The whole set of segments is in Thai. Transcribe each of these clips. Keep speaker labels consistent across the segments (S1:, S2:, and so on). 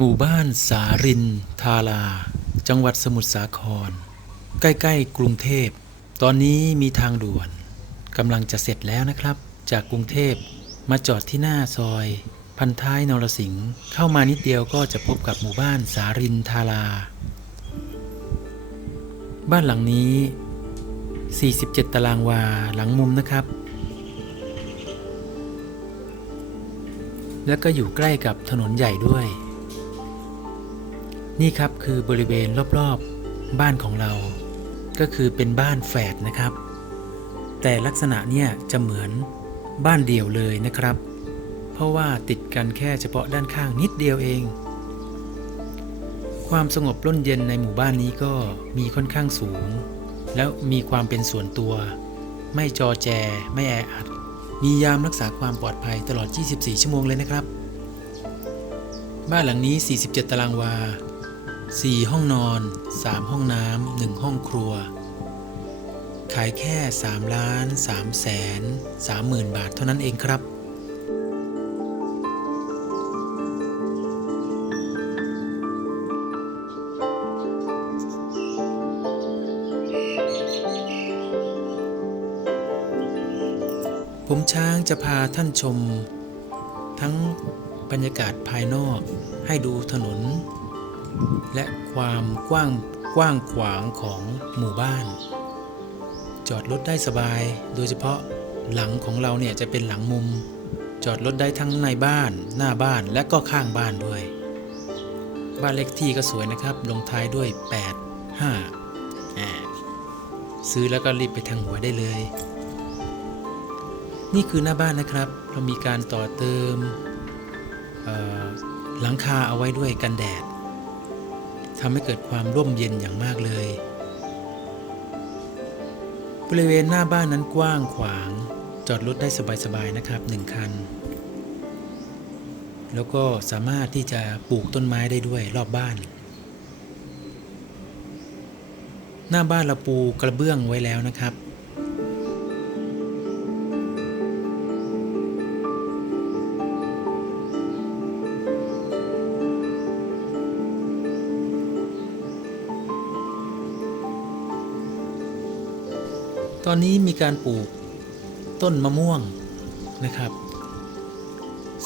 S1: หมู่บ้านสาริน ทารา จังหวัดสมุทรสาคร ใกล้ ๆ กรุงเทพ ตอนนี้มีทางด่วนกำลังจะเสร็จแล้วนะครับ จากกรุงเทพมาจอดที่หน้าซอย พันท้ายนรสิงห์เข้ามานิดเดียวก็จะพบกับหมู่บ้านสารินทารา บ้านหลังนี้ 47 ตารางวาหลังมุมนะครับ แล้วก็อยู่ใกล้กับถนนใหญ่ด้วย นี่ครับคือบริเวณรอบๆบ้านของเรา ก็คือเป็นบ้านแฝดนะครับ แต่ลักษณะเนี่ยจะเหมือนบ้านเดี่ยวเลยนะครับ เพราะว่าติดกันแค่เฉพาะด้านข้างนิดเดียวเอง ความสงบร่มเย็นในหมู่บ้านนี้ก็มีค่อนข้างสูง แล้วมีความเป็นส่วนตัว ไม่จอแจไม่แออัด มียามรักษาความปลอดภัยตลอด 24 ชั่วโมงเลยนะครับ บ้านหลังนี้ 47 ตารางวา 4 ห้องนอน 3 ห้องน้ำ 1 ห้องครัว ขายแค่ 3 ล้าน3แสน3หมื่นบาทเท่านั้นเองครับ ผมช้างจะพาท่านชม ทั้งบรรยากาศภายนอกให้ดูถนน และความกว้างกว้างขวางของหมู่บ้าน จอดรถได้สบาย โดยเฉพาะหลังของเราเนี่ยจะเป็นหลังมุม จอดรถได้ทั้งในบ้าน หน้าบ้านและก็ข้างบ้านด้วย บ้านเล็กที่ก็สวยนะครับ ลงท้ายด้วย 8 5อ่าซื้อแล้วก็รีบไปทางหัวได้เลย นี่คือหน้าบ้านนะครับ เรามีการต่อเติมหลังคาเอาไว้ด้วยกันแดด ทำให้เกิดความร่มเย็นอย่างมากเลย บริเวณหน้าบ้านนั้นกว้างขวาง จอดรถได้สบายๆนะครับหนึ่งคัน แล้วก็สามารถที่จะปลูกต้นไม้ได้ด้วยรอบบ้าน หน้าบ้านเราปูกระเบื้องไว้แล้วนะครับ ตอนนี้มีการปลูกต้นมะม่วงนะครับ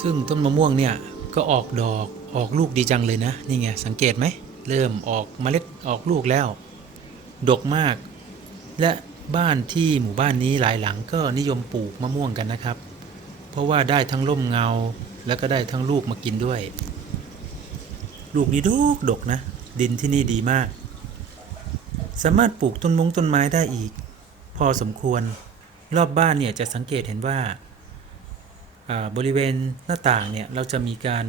S1: ซึ่งต้นมะม่วงเนี่ยก็ออกดอกออกลูกดีจังเลยนะนี่ไงสังเกตไหมเริ่มออกเมล็ดออกลูกแล้ว ดกมาก และบ้านที่หมู่บ้านนี้หลายหลังก็นิยมปลูกมะม่วงกันนะครับ เพราะว่าได้ทั้งร่มเงาแล้วก็ได้ทั้งลูกมากินด้วย ลูกนี้ดกดกนะ ดินที่นี่ดีมาก สามารถปลูกต้นมงต้นไม้ได้อีก อสมควร รอบบ้านเนี่ยจะสังเกตเห็นว่าอ่าบริเวณหน้าต่างเนี่ยเราจะมีการ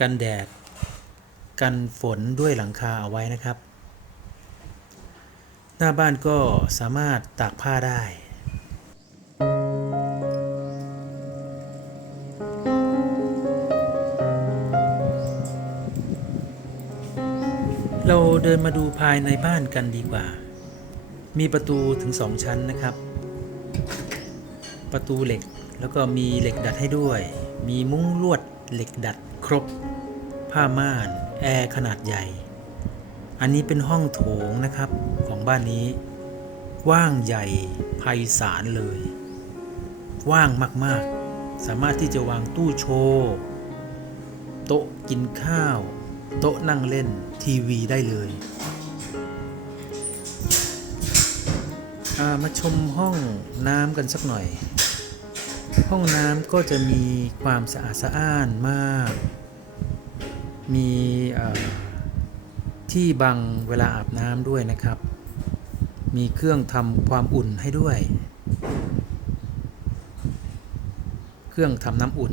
S1: กันแดด กันฝนด้วยหลังคาเอาไว้นะครับ หน้าบ้านก็สามารถตากผ้าได้เราเดินมาดูภายในบ้านกันดีกว่า มีประตูถึงสองชั้นนะครับ ประตูเหล็กแล้วก็มีเหล็กดัดให้ด้วย มีมุ้งลวดเหล็กดัดครบ ผ้าม่าน แอร์ขนาดใหญ่ อันนี้เป็นห้องโถงนะครับของบ้านนี้ว้างใหญ่ไพศาลเลยว้างมากๆ สามารถที่จะวางตู้โชว์โต๊ะกินข้าว โต๊ะนั่งเล่นทีวีได้เลย มาชมห้องน้ำกันสักหน่อย ห้องน้ำก็จะมีความสะอาดสะอ้านมาก มีที่บังเวลาอาบน้ำด้วยนะครับ มีเครื่องทำความอุ่นให้ด้วย เครื่องทำน้ำอุ่น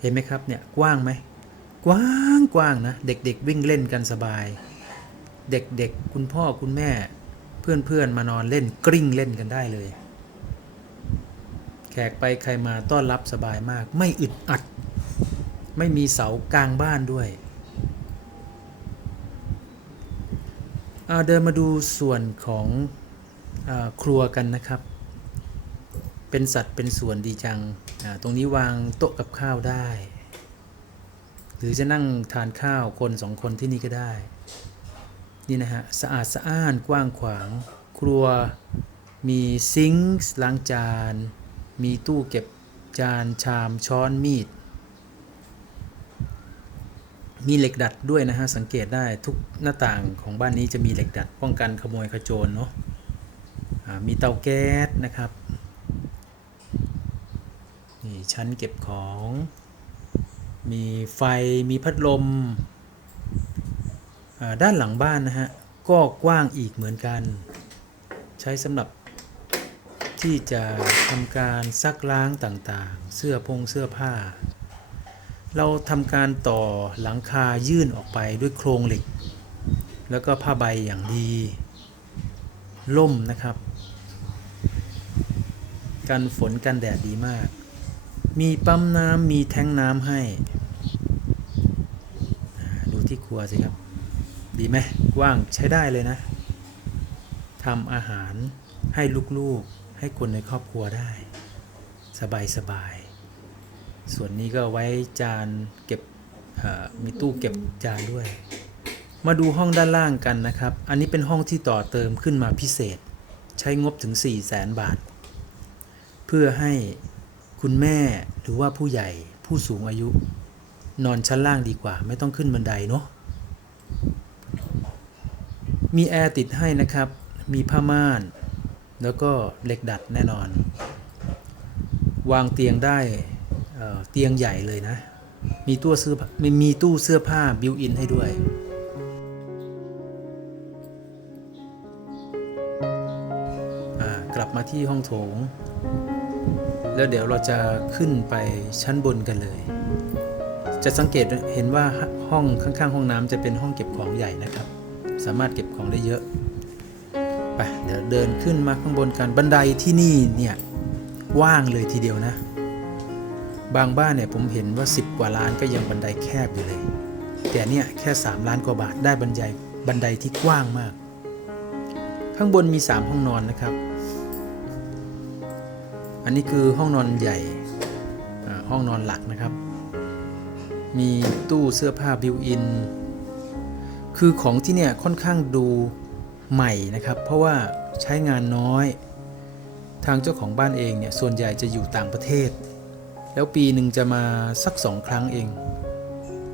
S1: เห็นไหมครับเนี่ยกว้างไหม กว้างกว้างนะ เด็กๆวิ่งเล่นกันสบาย เด็กๆ คุณพ่อคุณแม่ เพื่อนๆ มานอนเล่นกริ้งเล่นกันได้เลย แขกไปใครมาต้อนรับสบายมาก ไม่อึดอัด ไม่มีเสากลางบ้านด้วยเดินมาดูส่วนของอครัวกันนะครับ เป็นสัตว์เป็นส่วนดีจัง ตรงนี้วางโต๊ะกับข้าวได้ หรือจะนั่งทานข้าวคนสองคนที่นี่ก็ได้ นี่นะฮะสะอาดสะอ้านกว้างขวาง ครัวมีซิงค์ล้างจาน มีตู้เก็บจานชามช้อนมีด มีเหล็กดัดด้วยนะฮะ สังเกตได้ทุกหน้าต่างของบ้านนี้จะมีเหล็กดัด ป้องกันขโมยขโจรเนาะอ่ามีเตาแก๊สนะครับนี่ชั้นเก็บของ มีไฟมีพัดลม ด้านหลังบ้านนะฮะก็กว้างอีกเหมือนกัน ใช้สำหรับที่จะทำการซักล้างต่างๆ เสื้อพงเสื้อผ้า เราทำการต่อหลังคายื่นออกไปด้วยโครงเหล็ก แล้วก็ผ้าใบอย่างดีล่มนะครับ กันฝนกันแดดดีมาก มีปั๊มน้ำมีแท้งน้ำให้ ดูที่ครัวสิครับ ดีไหมกว้างใช้ได้เลยนะทำอาหารให้ลูกๆให้คนในครอบครัวได้ สบายๆส่วนนี้ก็ไว้จานเก็บมีตู้เก็บจานด้วย มาดูห้องด้านล่างกันนะครับ อันนี้เป็นห้องที่ต่อเติมขึ้นมาพิเศษ ใช้งบถึง 4 0 0แสนบาท เพื่อให้คุณแม่หรือว่าผู้ใหญ่ผู้สูงอายุ นอนชั้นล่างดีกว่า ไม่ต้องขึ้นบันไดเนาะ มีแอร์ติดให้นะครับ มีผ้าม่าน แล้วก็เหล็กดัดแน่นอน วางเตียงได้เตียงใหญ่เลยนะ มีตู้เสื้อมีมีตู้เสื้อผ้าบิวอินให้ด้วยกลับมาที่ห้องโถง แล้วเดี๋ยวเราจะขึ้นไปชั้นบนกันเลย จะสังเกตเห็นว่าห้องข้างๆ ห้องน้ำจะเป็นห้องเก็บของใหญ่นะครับ สามารถเก็บของได้เยอะไปเดี๋ยวเดินขึ้นมาข้างบนกันบันไดที่นี่เนี่ยว่างเลยทีเดียวนะ บางบ้านเนี่ยผมเห็นว่า 10 กว่าล้านก็ยังบันไดแคบอยู่เลย แต่เนี่ยแค่ 3 ล้านกว่าบาทได้บันไดบันไดที่กว้างมาก ข้างบนมี 3 ห้องนอนนะครับ อันนี้คือห้องนอนใหญ่ห้องนอนหลักนะครับ มีตู้เสื้อผ้าบิวอิน คือของที่เนี่ยค่อนข้างดูใหม่นะครับ เพราะว่าใช้งานน้อย ทางเจ้าของบ้านเองเนี่ยส่วนใหญ่จะอยู่ต่างประเทศ แล้วปีหนึ่งจะมาสักสองครั้งเอง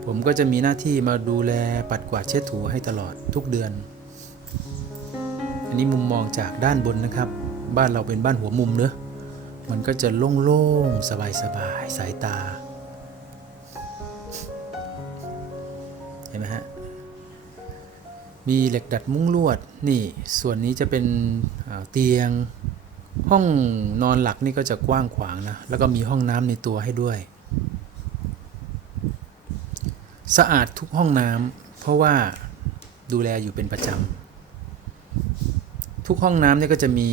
S1: ผมก็จะมีหน้าที่มาดูแลปัดกวาดเช็ดถูให้ตลอดทุกเดือน อันนี้มุมมองจากด้านบนนะครับ บ้านเราเป็นบ้านหัวมุมเนอะมันก็จะโล่งๆ สบายๆ สายตา เห็นไหมฮะ มีเหล็กดัดมุ้งลวดนี่ส่วนนี้จะเป็นเตียงห้องนอนหลักนี่ก็จะกว้างขวางนะแล้วก็มีห้องน้ำในตัวให้ด้วย สะอาดทุกห้องน้ำเพราะว่าดูแลอยู่เป็นประจำทุกห้องน้ำเนี่ยก็จะมี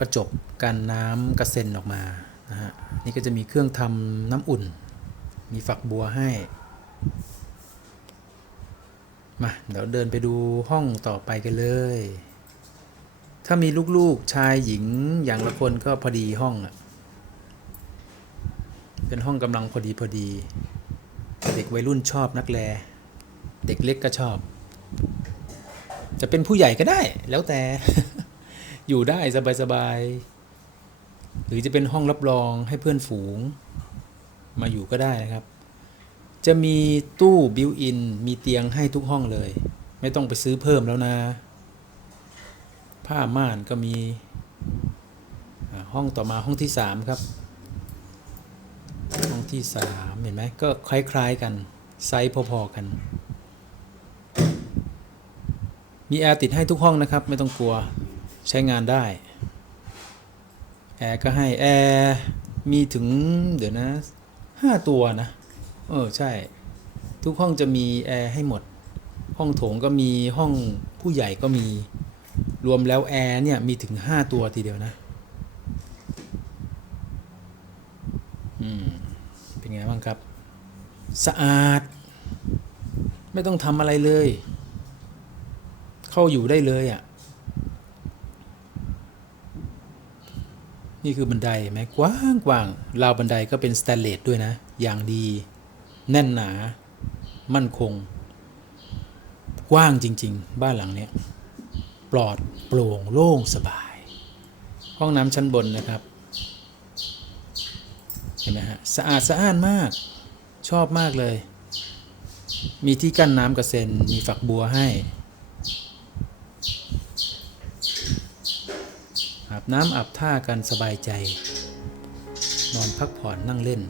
S1: กระจกกันน้ำกระเซ็นออกมานะฮะนี่ก็จะมีเครื่องทำน้ำอุ่น มีฝักบัวให้ มาเดี๋ยวเดินไปดูห้องต่อไปกันเลย ถ้ามีลูกๆชายหญิงอย่างละคนก็พอดีห้องอะเป็นห้องกำลังพอดีพอดี เด็กวัยรุ่นชอบนักแล เด็กเล็กก็ชอบ จะเป็นผู้ใหญ่ก็ได้ แล้วแต่ อยู่ได้สบายๆ หรือจะเป็นห้องรับรองให้เพื่อนฝูง มาอยู่ก็ได้นะครับ จะมีตู้บิวอินมีเตียงให้ทุกห้องเลย ไม่ต้องไปซื้อเพิ่มแล้วนะ ผ้าม่านก็มีห้องต่อมาห้องที่สามครับ ห้องที่สามเห็นไหมก็คล้ายๆกัน ไซส์พอๆกัน มีแอร์ติดให้ทุกห้องนะครับ ไม่ต้องกลัวใช้งานได้ แอร์ก็ให้แอร์มีถึงเดี๋ยวนะห้าตัวนะ เออใช่ ทุกห้องจะมีแอร์ให้หมด ห้องโถงก็มีห้องผู้ใหญ่ก็มีรวมแล้วแอร์เนี่ยมีถึง5ตัวทีเดียวนะอืมเป็นไงบ้างครับ สะอาด ไม่ต้องทำอะไรเลย เข้าอยู่ได้เลยอะ่ะ นี่คือบันไดไหมกว้างกว้างราวบันไดก็เป็นสแตนเลสด้วยนะ อย่างดี แน่นหนา มั่นคง กว้างจริง ๆ บ้านหลังเนี้ยปลอดโปร่งโล่งสบาย ห้องน้ำชั้นบนนะครับ เห็นไหมฮะสะอาดสะอ้านมากชอบมากเลย มีที่กั้นน้ำกระเซ็นมีฝักบัวให้อาบน้ำอาบท่ากันสบายใจ นอนพักผ่อนนั่งเล่น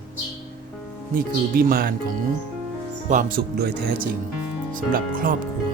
S1: นี่คือวิมานของความสุขโดยแท้จริงสำหรับครอบครัว